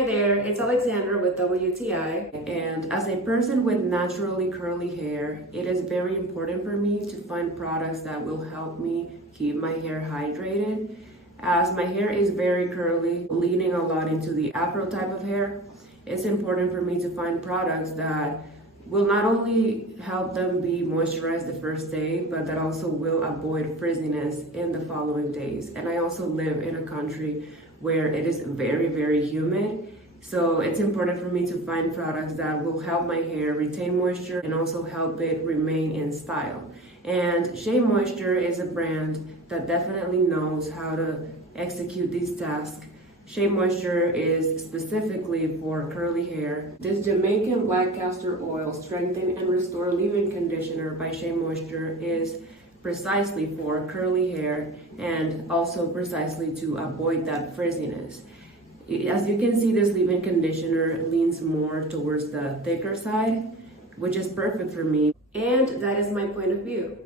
Hi there, it's Alexandra with WTI, and as a person with naturally curly hair, it is very important for me to find products that will help me keep my hair hydrated. As my hair is very curly, leaning a lot into the afro type of hair, it's important for me to find products that will not only help them be moisturized the first day, but that also will avoid frizziness in the following days. And I also live in a country where it is very, very humid. So it's important for me to find products that will help my hair retain moisture and also help it remain in style. And SheaMoisture is a brand that definitely knows how to execute these tasks. SheaMoisture is specifically for curly hair. This Jamaican Black Castor Oil Strengthen and Restore Leave-In Conditioner by SheaMoisture is precisely for curly hair and also precisely to avoid that frizziness. As you can see, this leave-in conditioner leans more towards the thicker side, which is perfect for me. And that is my point of view.